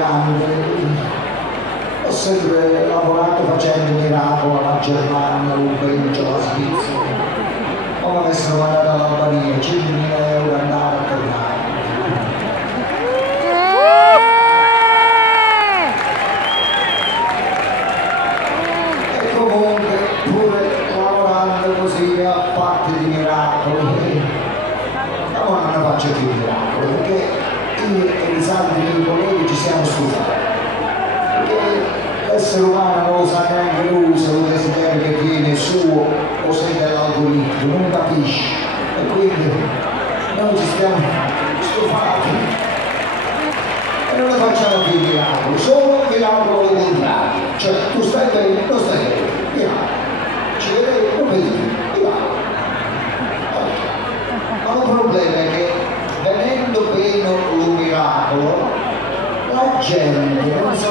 grande, ho sempre lavorato facendo miracoli alla Germania, al Belgio, alla Svizzera. Come avessero mandato all'Albania, 5.000 euro andare a tornare. E comunque, pure lavorando così a parte di miracoli, ma non ne faccio più miracoli, perché io e i santi miei colleghi ci siamo stufati. Perché l'essere umano non lo sa neanche lui se un desiderio che viene suo o se dell'algoritmo, non capisce. E quindi noi ci stiamo stufati e non ne facciamo più miracoli, solo miracolo contrario. Cioè tu stai bene, non stai bene, miracolo. Ci vedevi, non vedi, miracolo. Ma il problema è che venendo bene un miracolo, la gente non sa